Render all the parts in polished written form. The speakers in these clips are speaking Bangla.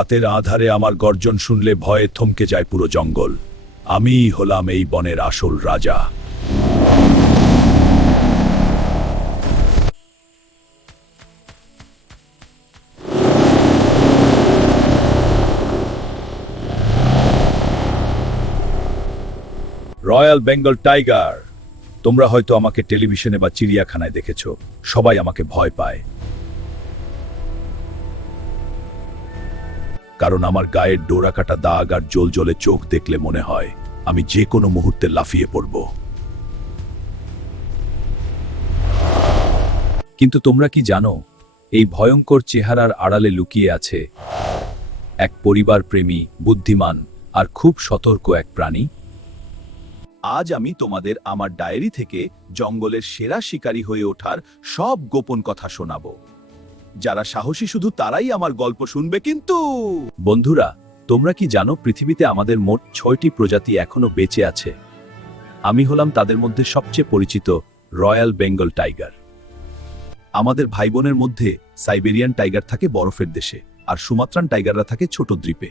রাতের আধারে আমার গর্জন শুনলে ভয়ে থমকে যায় পুরো জঙ্গল। আমিই হলাম এই বনের আসল রাজা। Royal Bengal tiger. তোমরা হয়তো আমাকে টেলিভিশনে বা চিড়িয়াখানায় দেখেছ। সবাই আমাকে ভয় পায়, কারণ আমার গায়ের ডোরাকাটা দাগ আর জ্বলজ্বলে চোখ দেখলে মনে হয় আমি যে কোনো মুহূর্তে লাফিয়ে পড়ব। কিন্তু তোমরা কি জানো, এই ভয়ঙ্কর চেহারার আড়ালে লুকিয়ে আছে এক পরিবার প্রেমী, বুদ্ধিমান আর খুব সতর্ক এক প্রাণী? আজ আমি তোমাদের আমার ডায়েরি থেকে জঙ্গলের সেরা শিকারী হয়ে ওঠার সব গোপন কথা শোনাবো। যারা সাহসী শুধু তারাই আমার গল্প শুনবে। কিন্তু বন্ধুরা, তোমরা কি জানো পৃথিবীতে আমাদের মোট ৬টি প্রজাতি এখনো বেঁচে আছে? আমি হলাম তাদের মধ্যে সবচেয়ে পরিচিত রয়্যাল বেঙ্গল টাইগার। আমাদের ভাই বোনের মধ্যে সাইবেরিয়ান টাইগার থাকে বরফের দেশে, আর সুমাত্রান টাইগাররা থাকে ছোট দ্বীপে।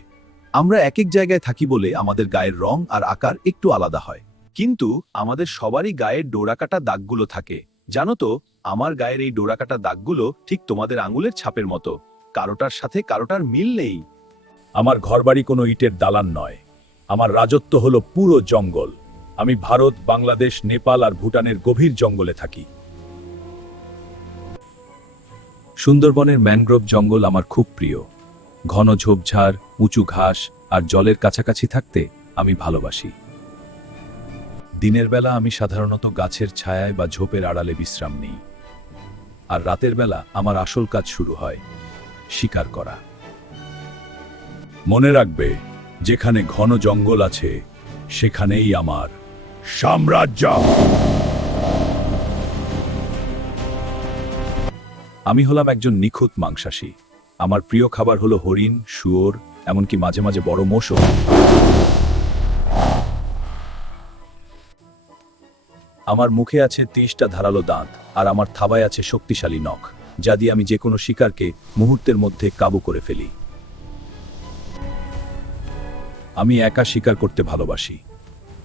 আমরা এক এক জায়গায় থাকি বলে আমাদের গায়ের রং আর আকার একটু আলাদা হয়, কিন্তু আমাদের সবারই গায়ের ডোরাকাটা দাগগুলো থাকে। জানো তো, আমার গায়ের এই ডোরাকাটা দাগগুলো ঠিক তোমাদের আঙুলের ছাপের মতো, কারোটার সাথে কারোটার মিল নেই। আমার ঘরবাড়ি কোনো ইটের দালান নয়, আমার রাজত্ব হলো পুরো জঙ্গল। আমি ভারত, বাংলাদেশ, নেপাল আর ভুটানের গভীর জঙ্গলে থাকি। সুন্দরবনের ম্যানগ্রোভ জঙ্গল আমার খুব প্রিয়। ঘন ঝোপঝাড়, উঁচু ঘাস আর জলের কাছাকাছি থাকতে আমি ভালোবাসি। দিনের বেলা আমি সাধারণত গাছের ছায়ায় বা ঝোপের আড়ালে বিশ্রাম নিই, আর রাতের বেলা আমার আসল কাজ শুরু হয়, শিকার করা। মনে রাখবে, যেখানে ঘন জঙ্গল আছে সেখানেই আমার সাম্রাজ্য। আমি হলাম একজন নিখুঁত মাংসাশী। আমার প্রিয় খাবার হলো হরিণ, শুয়োর, এমনকি মাঝে মাঝে বড় মোষও। আমার মুখে আছে 30টা ধারালো দাঁত, আর আমার থাবায় আছে শক্তিশালী নখ, যা দিয়ে আমি যে কোনো শিকারকে মুহূর্তের মধ্যে কাবু করে ফেলি। আমি একা শিকার করতে ভালোবাসি।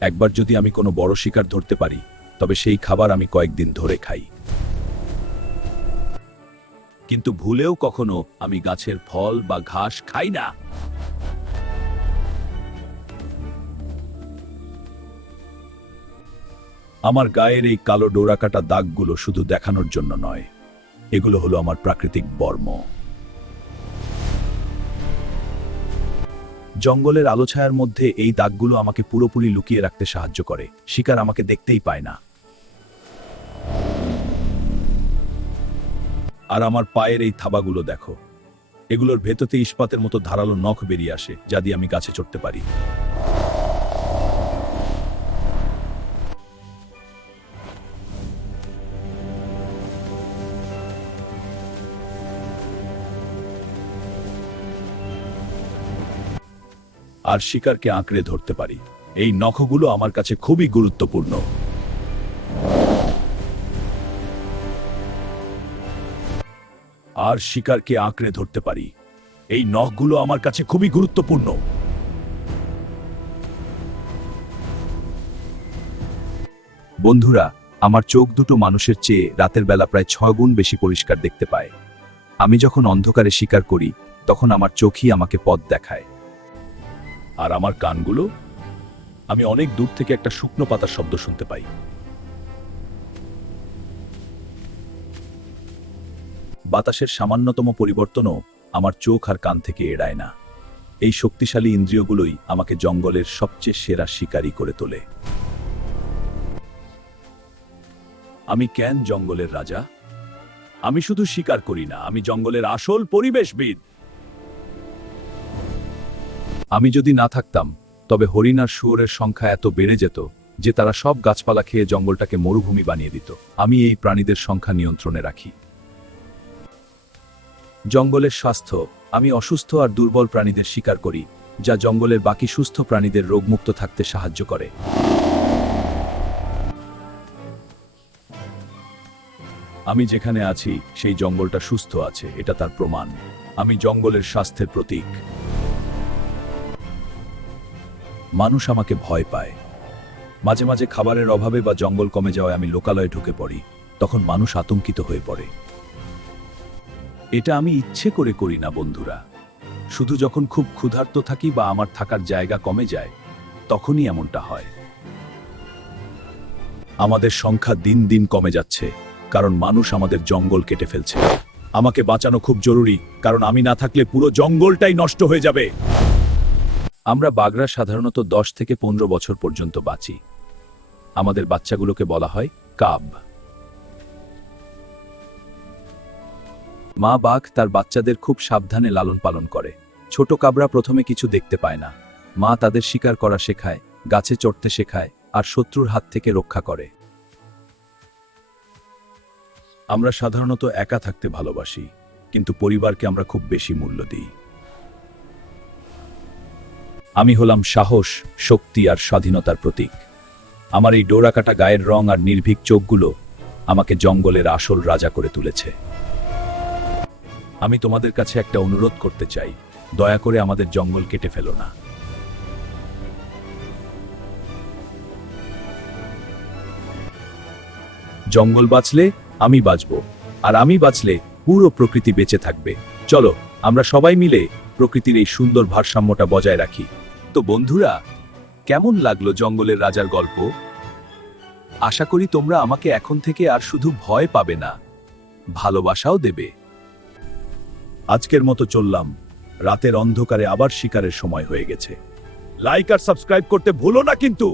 একবার যদি আমি কোনো বড় শিকার ধরতে পারি, তবে সেই খাবার আমি কয়েকদিন ধরে খাই। কিন্তু ভুলেও কখনো আমি গাছের ফল বা ঘাস খাই না। আমার গায়ের এই কালো ডোরাকাটা দাগগুলো শুধু দেখানোর জন্য নয়, এগুলো হলো আমার প্রাকৃতিক বর্ম। জঙ্গলের আলো ছায়ার মধ্যে এই দাগগুলো আমাকে পুরোপুরি লুকিয়ে রাখতে সাহায্য করে। শিকার আমাকে দেখতেই পায় না। আর আমার পায়ের এই থাবাগুলো দেখো, এগুলোর ভেতরে ইস্পাতের মতো ধারালো নখ বেরিয়ে আসে, যা দিয়ে আমি গাছে চড়তে পারি। আর শিকারকে আঁকড়ে ধরতে পারি। এই নখগুলো আমার কাছে খুবই গুরুত্বপূর্ণ। আর শিকারকে আঁকড়ে ধরতে পারি। এই নখগুলো আমার কাছে খুবই গুরুত্বপূর্ণ। বন্ধুরা, আমার চোখ দুটো মানুষের চেয়ে রাতের বেলা প্রায় 6 গুণ বেশি পরিষ্কার দেখতে পায়। আমি যখন অন্ধকারে শিকার করি, তখন আমার চোখই আমাকে পথ দেখায়। আর আমার কানগুলো, আমি অনেক দূর থেকে একটা শুকনো পাতার শব্দ শুনতে পাই। বাতাসের সামান্যতম পরিবর্তনও আমার চোখ আর কান থেকে এড়ায় না। এই শক্তিশালী ইন্দ্রিয়গুলোই আমাকে জঙ্গলের সবচেয়ে সেরা শিকারী করে তোলে। আমি কেন জঙ্গলের রাজা? আমি শুধু শিকার করি না, আমি জঙ্গলের আসল পরিবেশবিদ। আমি যদি না থাকতাম, তবে হরিণ আর শুয়োরের সংখ্যা এত বেড়ে যেত যে তারা সব গাছপালা খেয়ে জঙ্গলটাকে মরুভূমি বানিয়ে দিত। আমি এই প্রাণীদের সংখ্যা নিয়ন্ত্রণে রাখি। জঙ্গলের স্বাস্থ্য, আমি অসুস্থ আর দুর্বল প্রাণীদের শিকার করি, যা জঙ্গলের বাকি সুস্থ প্রাণীদের রোগমুক্ত থাকতে সাহায্য করে। আমি যেখানে আছি সেই জঙ্গলটা সুস্থ আছে, এটা তার প্রমাণ। আমি জঙ্গলের স্বাস্থ্যের প্রতীক। মানুষ আমাকে ভয় পায়। মাঝে মাঝে খাবারের অভাবে বা জঙ্গল কমে যাওয়ায় আমি লোকালয়ে ঢুকে পড়ি, তখন মানুষ আতঙ্কিত হয়ে পড়ে। এটা আমি ইচ্ছে করে করি না বন্ধুরা, শুধু যখন খুব ক্ষুধার্ত থাকি বা আমার থাকার জায়গা কমে যায় তখনই এমনটা হয়। আমাদের সংখ্যা দিন দিন কমে যাচ্ছে, কারণ মানুষ আমাদের জঙ্গল কেটে ফেলছে। আমাকে বাঁচানো খুব জরুরি, কারণ আমি না থাকলে পুরো জঙ্গলটাই নষ্ট হয়ে যাবে। আমরা বাঘরা সাধারণত 10 থেকে 15 বছর পর্যন্ত বাঁচি। আমাদের বাচ্চাগুলোকে বলা হয় কাব। মা বাঘ তার বাচ্চাদের খুব সাবধানে লালন পালন করে। ছোট কাবরা প্রথমে কিছু দেখতে পায় না। মা তাদের শিকার করা শেখায়, গাছে চড়তে শেখায়, আর শত্রুর হাত থেকে রক্ষা করে। আমরা সাধারণত একা থাকতে ভালোবাসি, কিন্তু পরিবারকে আমরা খুব বেশি মূল্য দিই। আমি হলাম সাহস, শক্তি আর স্বাধীনতার প্রতীক। আমার এই ডোরাকাটা গায়ের রং আর নির্ভীক চোখগুলো আমাকে জঙ্গলের আসল রাজা করে তুলেছে। আমি তোমাদের কাছে একটা অনুরোধ করতে চাই, দয়া করে আমাদের জঙ্গল কেটে ফেলো না। জঙ্গল বাঁচলে আমি বাঁচব, আর আমি বাঁচলে পুরো প্রকৃতি বেঁচে থাকবে। চলো আমরা সবাই মিলে প্রকৃতির এই সুন্দর ভারসাম্যটা বজায় রাখি। তো বন্ধুরা, কেমন লাগলো জঙ্গলের রাজার গল্প? আশা করি তোমরা আমাকে এখন থেকে আর শুধু ভয় পাবে না, ভালোবাসাও দেবে। আজকের মতো চললাম, রাতের অন্ধকারে আবার শিকারের সময় হয়ে গেছে। লাইক আর সাবস্ক্রাইব করতে ভুলো না কিন্তু।